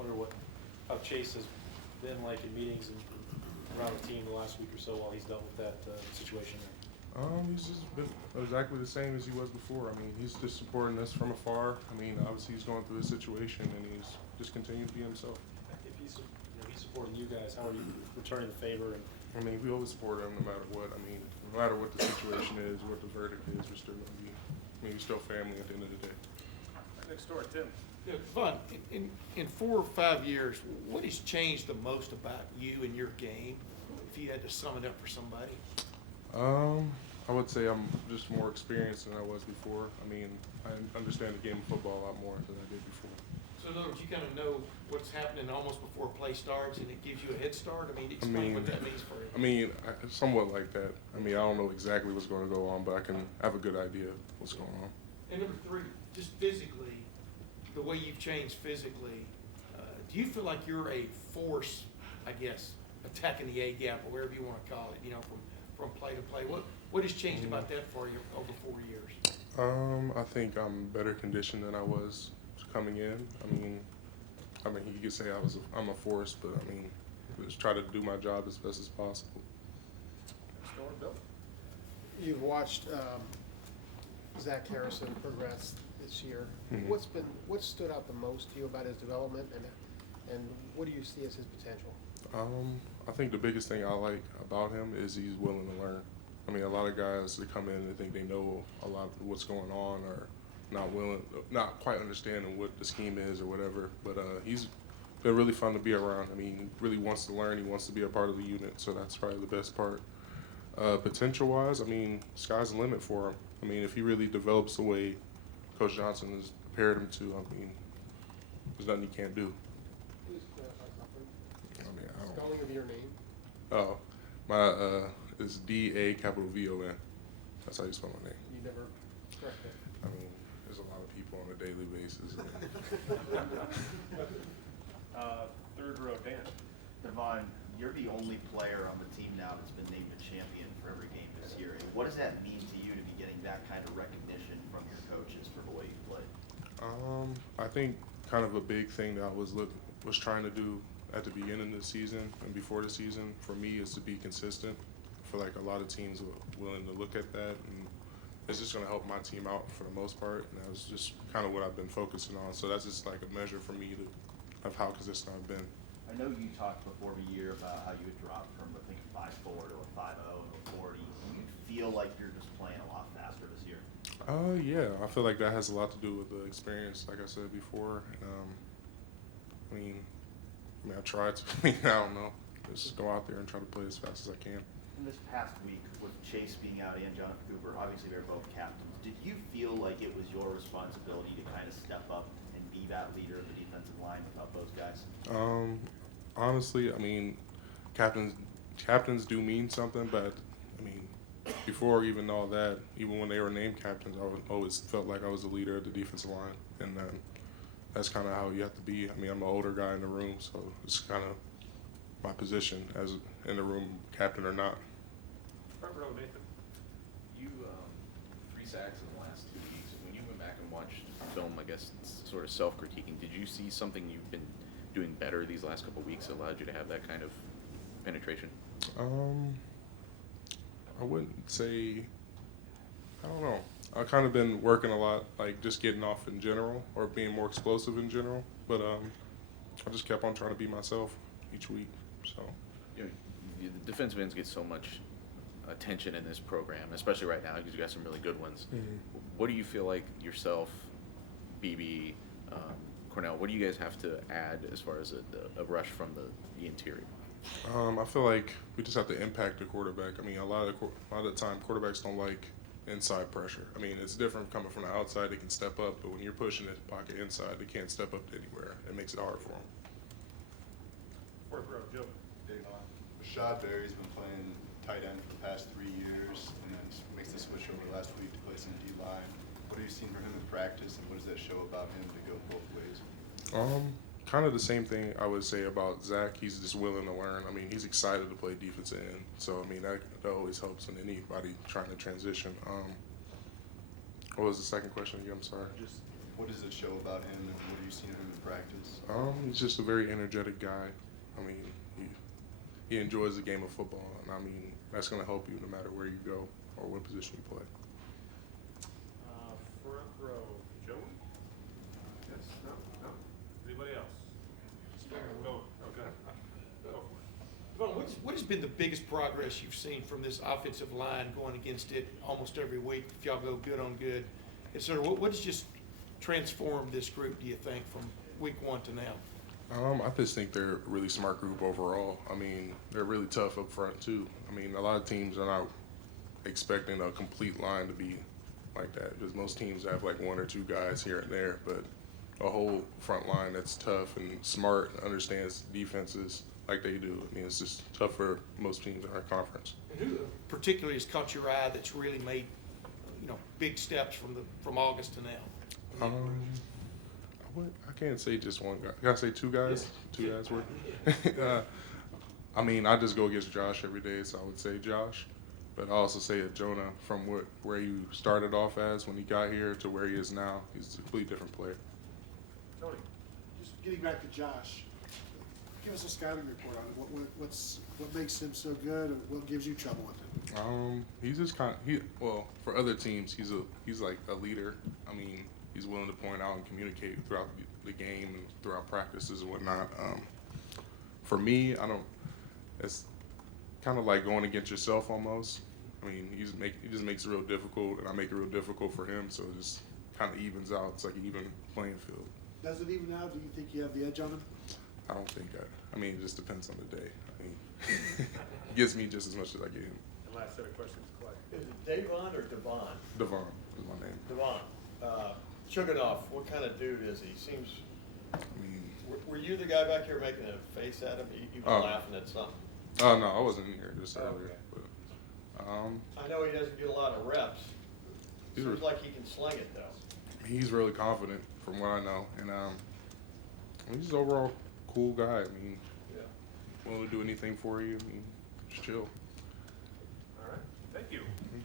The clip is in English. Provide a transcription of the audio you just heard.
wonder how Chase has been like in meetings and around the team the last week or so while he's dealt with that situation there. He's just been exactly the same as he was before. I mean, he's just supporting us from afar. I mean, obviously he's going through his situation and he's just continuing to be himself. If he's supporting you guys, how are you returning the favor? And I mean, we always support him no matter what. I mean, no matter what the situation is, what the verdict is, we're still going to be, I mean, we're still family at the end of the day. Next door, Tim. Yeah, DaVon, in 4 or 5 years, what has changed the most about you and your game, if you had to sum it up for somebody? I would say I'm just more experienced than I was before. I mean, I understand the game of football a lot more than I did before. So in other words, you kind of know what's happening almost before play starts, and it gives you a head start? I mean, explain what that means for you. I mean, somewhat like that. I mean, I don't know exactly what's going to go on, but I can have a good idea of what's going on. And number 3, just physically, the way you've changed physically, do you feel like you're a force, I guess, attacking the A gap or whatever you want to call it, you know, from play to play? What has changed about that for you over 4 years? I think I'm better conditioned than I was coming in. I mean, you could say I'm a force, but I mean, just try to do my job as best as possible. Next door, Bill. You've watched Zach Harrison progress this year. Mhm. What stood out the most to you about his development, and what do you see as his potential? I think the biggest thing I like about him is he's willing to learn. I mean, a lot of guys that come in and think they know a lot of what's going on, or not quite understanding what the scheme is or whatever. But he's been really fun to be around. I mean, he really wants to learn. He wants to be a part of the unit, so that's probably the best part. Potential-wise, I mean, sky's the limit for him. I mean, if he really develops the way Coach Johnson has prepared him to, I mean, there's nothing he can't do. Please clarify something. I mean, I don't. Spelling of your name. Oh, my it's DaVon. That's how you spell my name. You never corrected. I mean, there's a lot of people on a daily basis. Third row, Dan. DaVon, you're the only player on the team now that's been named a champion for every game this year. What does that mean to you to be getting that kind of recognition from your coaches for the way you play? I think kind of a big thing that I was trying to do at the beginning of the season and before the season for me is to be consistent. I feel like a lot of teams are willing to look at that, and it's just going to help my team out for the most part. And that was just kind of what I've been focusing on. So that's just like a measure for me of how consistent I've been. I know you talked before the year about how you had dropped from, I think, 5.4 to a 5.0 and a 40. Do you feel like you're just playing a lot faster this year? Yeah, I feel like that has a lot to do with the experience, like I said before. I mean, I tried to. I mean, I don't know. Just go out there and try to play as fast as I can. In this past week, with Chase being out and Jonathan Cooper, obviously they're both captains. Did you feel like it was your responsibility to kind of step up and be that leader of the defensive line without those guys? Honestly, I mean, captains do mean something, but I mean, before even all that, even when they were named captains, I always felt like I was the leader of the defensive line, and that's kind of how you have to be. I mean, I'm the older guy in the room, so it's kind of my position as in the room, captain or not. Front row, Nathan. You 3 sacks in the last 2 weeks. When you went back and watched film, I guess sort of self-critiquing, did you see something you've been doing better these last couple of weeks that allowed you to have that kind of penetration? I wouldn't say. I don't know. I've kind of been working a lot, like just getting off in general or being more explosive in general. But I just kept on trying to be myself each week. So. You know, the defensive ends get so much attention in this program, especially right now because you got some really good ones. Mm-hmm. What do you feel like yourself, BB, Cornell, what do you guys have to add as far as a rush from the interior? I feel like we just have to impact the quarterback. I mean, a lot of the time, quarterbacks don't like inside pressure. I mean, it's different coming from the outside. They can step up, but when you're pushing the pocket inside, they can't step up anywhere. It makes it hard for them. Fourth row, Joe. Rashad Berry's been playing tight end for the past 3 years, and then makes the switch over last week to play some D-line. What have you seen from him in practice, and what does that show about him to go both ways? Kind of the same thing I would say about Zach. He's just willing to learn. I mean, he's excited to play defensive end. So, I mean, that always helps in anybody trying to transition. What was the second question again? I'm sorry. Just What does it show about him, and what have you seen of him in practice? He's just a very energetic guy. I mean, he enjoys the game of football, and I mean, that's going to help you no matter where you go or what position you play. Front row, Joey? Yes, no, no. Anybody else? Go, okay. Go for it. DaVon, what has been the biggest progress you've seen from this offensive line going against it almost every week? If y'all go good on good, et cetera, what has just transformed this group, do you think, from week 1 to now? I just think they're a really smart group overall. I mean, they're really tough up front too. I mean, a lot of teams are not expecting a complete line to be like that, because most teams have like 1 or 2 guys here and there, but a whole front line that's tough and smart and understands defenses like they do. I mean, it's just tough for most teams in our conference. And who particularly has caught your eye that's really made, big steps from August to now? I can't say just one guy. Can I say 2 guys? Yeah. 2 guys worth? I mean, I just go against Josh every day, so I would say Josh. But I also say that Jonah, from where you started off as when he got here to where he is now, he's a completely different player. Tony? Just getting back to Josh, give us a scouting report on it. What makes him so good, and what gives you trouble with him? He's just well, for other teams, he's like a leader. I mean, he's willing to point out and communicate throughout the game and throughout practices and whatnot. For me, it's kind of like going against yourself almost. I mean, he just makes it real difficult, and I make it real difficult for him, so it just kind of evens out. It's like an even playing field. Does it even out? Do you think you have the edge on him? I don't think I mean, it just depends on the day. I mean, he gives me just as much as I give him. And last set of questions, Clay. Is it DaVon or DaVon? DaVon is my name. DaVon. Chuganoff, what kind of dude is he? Seems. I mean, Were you the guy back here making a face at him? You were Oh. laughing at something. oh no, I wasn't in here just Oh, earlier. okay. But, I know he doesn't get a lot of reps. He's Seems re- like he can sling it though. he's really confident from what I know, and he's an overall cool guy. I mean, Yeah. willing to do anything for you. I mean, just chill. All right, thank you. Mhm.